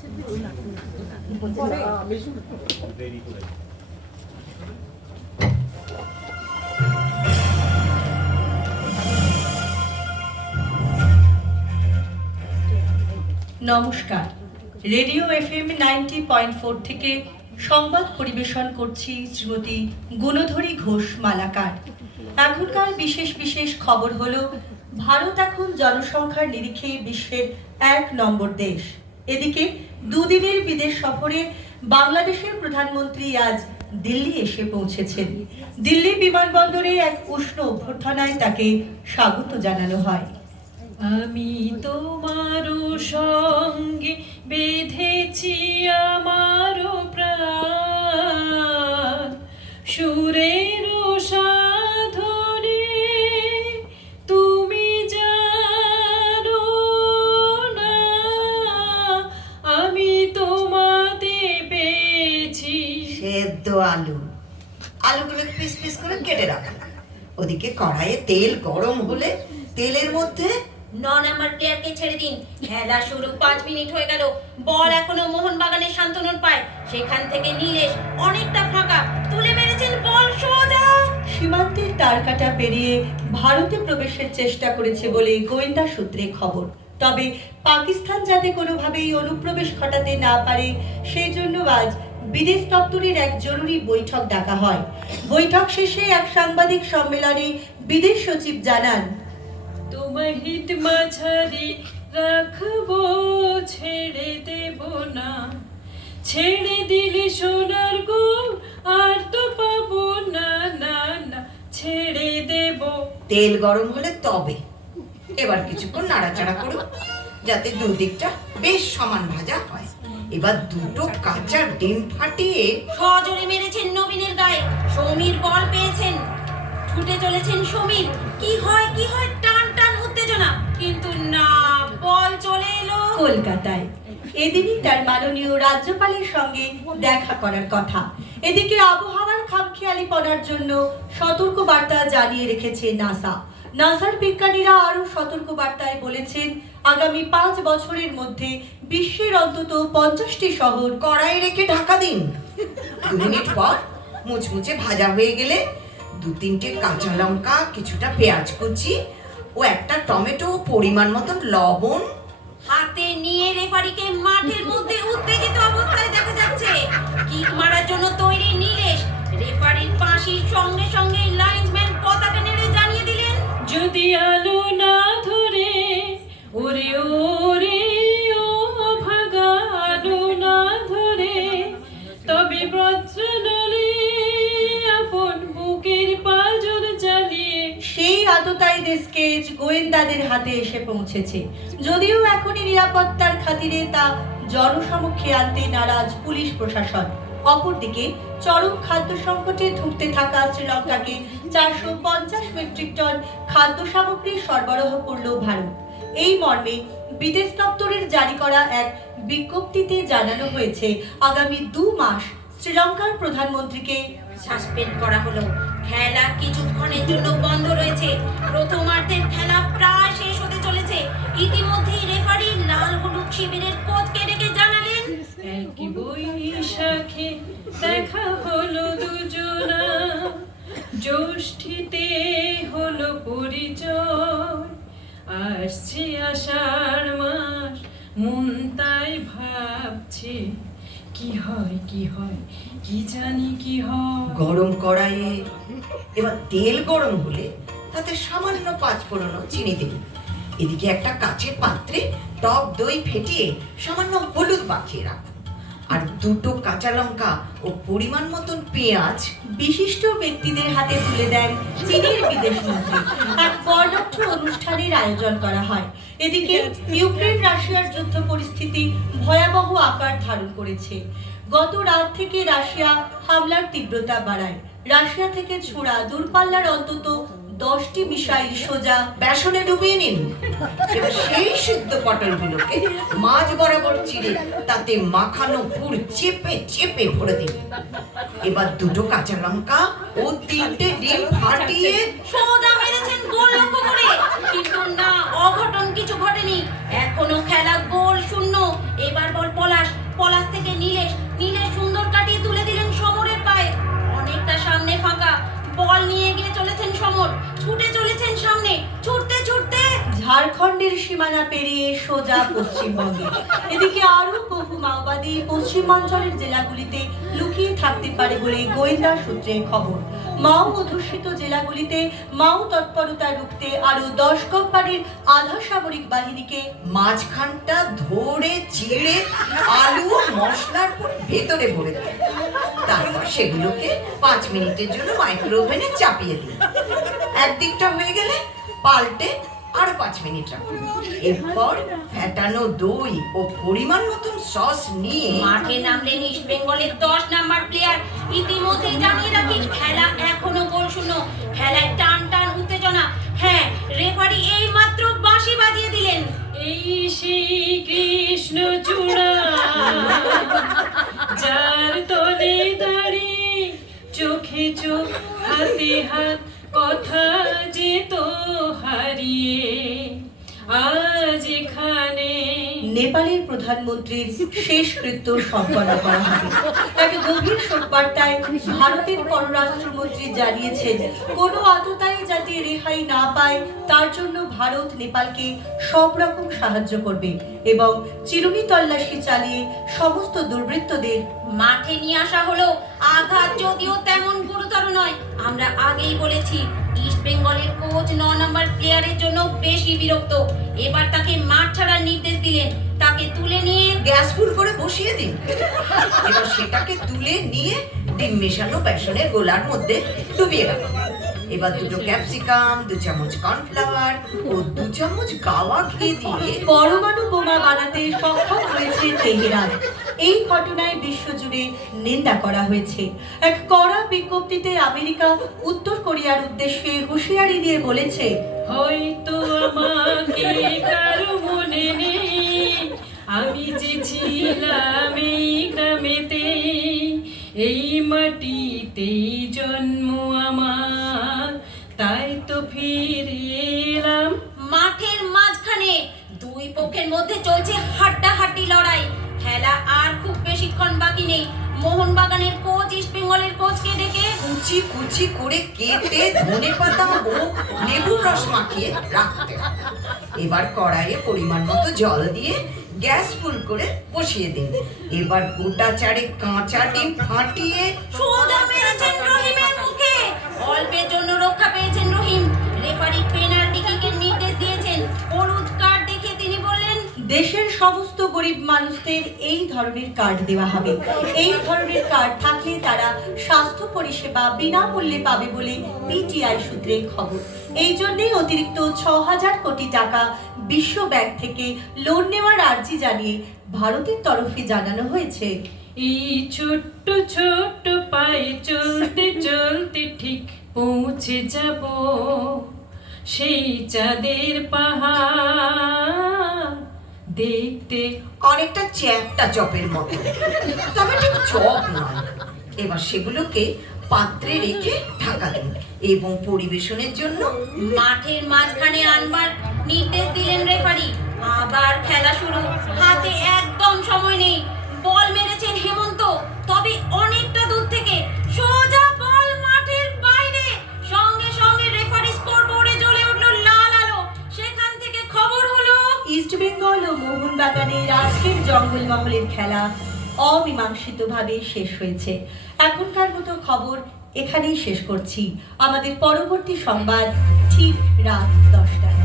নমস্কার, radio FM 90.4 থেকে সংবাদ পরিবেশন করছি শ্রীমতী গুণধরী ঘোষ মালাকার। এখনকার বিশেষ খবর হলো, ভারত এখন জনসংখ্যার নিরিখে বিশ্বের 1 নম্বর দেশ। এদিকে দুদিনের বিদেশ সফরে বাংলাদেশের প্রধানমন্ত্রী আজ দিল্লি এসে পৌঁছেছেন। দিল্লি বিমানবন্দরে এক উষ্ণ অভ্যর্থনায় তাকে স্বাগত জানানো হয়। আমি তোমারও সঙ্গে বেঁধেছি আমারও প্রাণ, সুরের সাধনে তুমি জানো না আমি তোমাতে পেয়েছি। সেদ্ধ আলুগুলোকে পিস পিস করে কেটে রাখা। ওদিকে কড়াইয়ে তেল গরম হলে তেলের মধ্যে 9 নাম্বার প্লেয়ারকে ছেড়ে দিন। খেলা শুরু 5 মিনিট হয়ে গেল, বল এখনো মোহনবাগানের শান্তনুর পায়। সেখান থেকে নীলেশ অনেকটা ফাঁকা, তুলে মেরেছেন বল সোজা। সীমান্তের তারকাটা পেরিয়ে ভারতে প্রবেশের চেষ্টা করেছে বলে গোয়েন্দা সূত্রে খবর। তবে পাকিস্তান যাতে কোনোভাবেই অনুপ্রবেশ ঘটাতে না পারে, সেই জন্য আজ বিদেশ দপ্তরের এক জরুরি বৈঠক ডাকা হয়। বৈঠক শেষে এক সাংবাদিক সম্মেলনে বিদেশ সচিব জানান, তোমার হিত মাঝারি রাখবো, ছেড়ে দেব না। ছেড়ে দিলে সোনার গো আর তো পাবো না, না না ছেড়ে দেব। তেল গরম হলে তবে এবার কিছুক্ষণ নাড়াচাড়া করুন, যাতে দুদিকটা বেশ সমান ভাজা হয়। এবার দুটো কাঁচা ডিম ফাটিয়ে সজোরে মেরেছেন নবীনের গায়ে। সমীর বল পেয়েছেন, ছুটে চলেছেন সমীর। কি হয় টান টান উত্তেজনা, কিন্তু না, বল চলে এলো কলকাতায়। এদিনই তার মাননীয় রাজ্যপালের সঙ্গে দেখা করার কথা। এদিকে আবহাওয়ার খামখেয়ালিপনার জন্য সতর্ক বার্তা জানিয়ে রেখেছে নাসার বিজ্ঞানীরা আরো সতর্ক বার্তায় বলেছেন, আগামী 5 বছরের মধ্যে বিশ্বের অন্তত 50টি শহর কড়াই রেখে ঢাকা দিন। 2 মিনিট পর মুচমুচে ভাজা হয়ে গেলে 2-3টে কাঁচা লঙ্কা, কিছুটা পেঁয়াজ কুচি ও একটা টমেটো, পরিমাণ মতন লবণ হাতে নিয়ে রেফারিকে মাঠের মধ্যে উত্তেজিত অবস্থায় দেখা যাচ্ছে। কিক মারার জন্য তৈরি নীলেশ। রেফারির পাশির সঙ্গে সঙ্গে লাইন্সম্যান পতাকা নেড়ে জানিয়ে দিলেন, যদি আলো না ধরে ওরে ওরে ও ভাগা আলো না ধরে, তবে বজ্রনলে আপন বুকের পাঁজর জ্বালিয়ে। সেই আততায়ী স্কেচ গোয়েন্দাদের হাতে এসে পৌঁছেছে। যদিও এখনই নিরাপত্তার খাতিরে তা জনসমক্ষে আনতে নারাজ পুলিশ প্রশাসন। অপরদিকে চরম খাদ্য সংকটে ধুঁকতে থাকা শ্রীলঙ্কাকে 450 মেট্রিক টন খাদ্য সামগ্রী সরবরাহ করল ভারত। এই মর্মে বিদেশ দপ্তরের জারি করা এক বিজ্ঞপ্তিতে জানানো হয়েছে, আগামী 2 মাস শ্রীলঙ্কার প্রধানমন্ত্রীকে সাসপেন্ড করা হলো। খেলা কিছুক্ষণের জন্য বন্ধ রয়েছে। প্রথমার্ধের খেলা প্রায় শেষ হতে চলেছে। ইতিমধ্যেই রেফারি লাল হলুদ শিবিরের কোচকে ডেকে জানালেন, এক বৈশাখে দেখা হলো দুজনা, জ্যৈষ্ঠীতে হলো পরিচয়। আসছে আষাঢ় মাস, মন তাই ভাবছে কি হয় কি জানি কি হয়। গরম কড়াইয়ে এবার তেল গরম হলে তাতে সামান্য 5 ফোড়ন চিনি দিন। এদিকে একটা কাচের পাত্রে টক দই ফেটিয়ে সামান্য হলুদ মাখিয়ে রাখুন। আর 2টো কাঁচা লঙ্কা ও পরিমাণ মতন পেঁয়াজ বিশিষ্ট ব্যক্তিদের হাতে তুলে দেন চীনের বিদেশ মন্ত্রী। এক বর্ণাঢ্য অনুষ্ঠানের আয়োজন করা হয়। এদিকে ইউক্রেন রাশিয়ার যুদ্ধ পরিস্থিতি ভয়াবহ আকার ধারণ করেছে। গত রাত থেকে রাশিয়া হামলার তীব্রতা বাড়ায়। রাশিয়া থেকে ছোড়া দূরপাল্লার অন্তত 10টি মিসাইল সোজা বেসনে ডুবিয়ে নিন। এবার সেই সিদ্ধ পটলগুলোকে মাঝ বরাবর চিড়ে তাতে মাখানো পুর চেপে ভরে দিন। এবার 2টো কাঁচা লঙ্কা ও 3টে ডিম ফাটিয়ে সোজা মেরেছেন গোল লক্ষ্য করে। কিন্তু না, অঘটন কিছু ঘটেনি। এখনো খেলা গোল শূন্য। এবার বল পলাশ সীমানা পেরিয়ে সোজা পশ্চিমবঙ্গে। এদিকে আরো বহু মাওবাদী পশ্চিমাঞ্চলের জেলাগুলিতে লুকিয়ে থাকতে পারে বলে গোয়েন্দা সূত্রে খবর। মাও অধ্যুষিত জেলাগুলিতে মাও তৎপরতা রুখতে আরো 10 কোম্পানির আধা সামরিক বাহিনীকে মাঝখানটা ধরে চিড়ে আলু ও মশলার পর ভেতরে ভরে দেয়। তারপর সেগুলোকে 5 মিনিটের জন্য মাইক্রো ওভেনে চাপিয়ে দিই। একদিকটা হয়ে গেলে পাল্টে আরো 5 মিনিট রাখুন। এরপর ফেটানো দই ও পরিমাণ মতন সস নিয়ে মাঠে নামলেন ইস্ট বেঙ্গলের 10 নাম্বার প্লেয়ার। ইতিমধ্যেই জানিয়ে রাখি, খেলা এখনো গোল শূন্য। খেলায় টান টান উত্তেজনা। হ্যাঁ, রেফারি এই মাত্র বাঁশি বাজিয়ে দিলেন। এই সেই কৃষ্ণ চূড়া, যার তলে দাঁড়িয়ে চোখে চোখ হাতে হাত, কথা যে তো হারিয়ে আজ এখানে। নেপালের প্রধানমন্ত্রীর শেষকৃত্য সম্পন্ন করা হবে। এক গভীর শোকবার্তায় ভারতের পররাষ্ট্রমন্ত্রী জানিয়েছেন, কোনো আততায়ী যাতে রেহাই না পায় তার জন্য ভারত নেপালকে সব রকম সাহায্য করবে এবং চিরুনি তল্লাশি চালিয়ে সমস্ত দুর্বৃত্তদের মাঠে নিয়ে আসা হলো। আঘাত যদিও তেমন গুরুতর নয়। আমরা আগেই বলেছি, ইস্ট বেঙ্গলের কোচ 9 নাম্বার প্লেয়ারের জন্য বেশি বিরক্ত। এবার তাকে মাঠ ছাড়ার নির্দেশ দিলেন। তাকে তুলে নিয়ে গ্যাস ফুল করে বসিয়ে দিন। এবার সেটাকে তুলে নিয়ে ডিম মেশানো বেসনের গোলার মধ্যে ডুবিয়ে রাখুন। এবার 2 ক্যাপসিকাম, 2 চামচ কর্নফ্লাওয়ার ও 2 চামচ গাওয়া ঘি দিয়ে পরমাণু বোমা বানাতে সক্ষম হয়েছে তেহরান। এই ঘটনায় বিশ্বজুড়ে নিন্দা করা হয়েছে। এক কড়া বিজ্ঞপ্তিতে আমেরিকা উত্তর কোরিয়ার উদ্দেশ্যে হুঁশিয়ারি দিয়ে বলেছে, হয়তো আমাকে কারো মনে নেই, আমি যে ছিলাম এই গ্রামেতে, এই মাটিতেই জন্ম আমার, তাই তো ফিরে এলাম। মাঠের মাঝখানে দুই পক্ষের মধ্যে চলছে হাড্ডাহাড্ডি লড়াই। খেলা আর খুব বেশিক্ষণ বাকি নেই। মোহনবাগানের কোচ ইস্ট বেঙ্গলের কোচকে ডেকে কুচি কুচি করে কেটে ধনেপাতা ও লেবুর রস মাখিয়ে রাখতে হবে। এবার কড়াইয়ে পরিমাণ মতো জল দিয়ে গ্যাস ফুল করে বসিয়ে দিন। এবার গোটা 4 কাঁচা ডিম ফাটিয়ে সোজা মেরেছেন রহিমের মুখে। অল্পের জন্য রক্ষা পেয়েছেন রহিম। রেফারি পেনাল্টি কিকের নির্দেশ দিয়েছেন। হলুদ কার্ড দেখে তিনি বললেন, দেশের সমস্ত গরিব মানুষদের এই ধরনের কার্ড দেওয়া হবে। এই ধরনের কার্ড থাকলে তারা স্বাস্থ্য পরিষেবা বিনামূল্যে পাবে বলে পিটিআই সূত্রে খবর। এই জন্যই অতিরিক্ত 6,000 কোটি টাকা বিশ্ব ব্যাংক থেকে লোন নেওয়ার আর্জি জানিয়ে ভারতের তরফে জানানো হয়েছে। এই ছোট্ট ছোট্ট পায়ে চলতে চলতে ঠিক পৌঁছে যাব সেই চাঁদের পাহাড় দেখতে। অনেকটা চ্যাপটা চপের মতো, তবে ঠিক চপ নয়। এবার সেগুলোকে পাত্রে রেখে ঢাকা দিন এবং পরিবেশনের জন্য মাঠের মাঝখানে আনবার নির্দেশ দিলেন রেফারি। আবার খেলা শুরু। হাতে একদম সময় নেই। বল মেরেছেন হেমন্ত, তবে অনেকটা দূর থেকে। সোজা বল মাঠের বাইরে। সঙ্গে সঙ্গে রেফারি স্কোরবোর্ডে জ্বলে উঠল লাল আলো। সেখান থেকে খবর হলো ইস্ট বেঙ্গল ও মোহনবাগানের আজকের জঙ্গলমহলের খেলা অমীমাংসিতভাবে শেষ হয়েছে। এখনকার মতো খবর এখানেই শেষ করছি। আমাদের পরবর্তী সংবাদ ঠিক রাত 10টায়।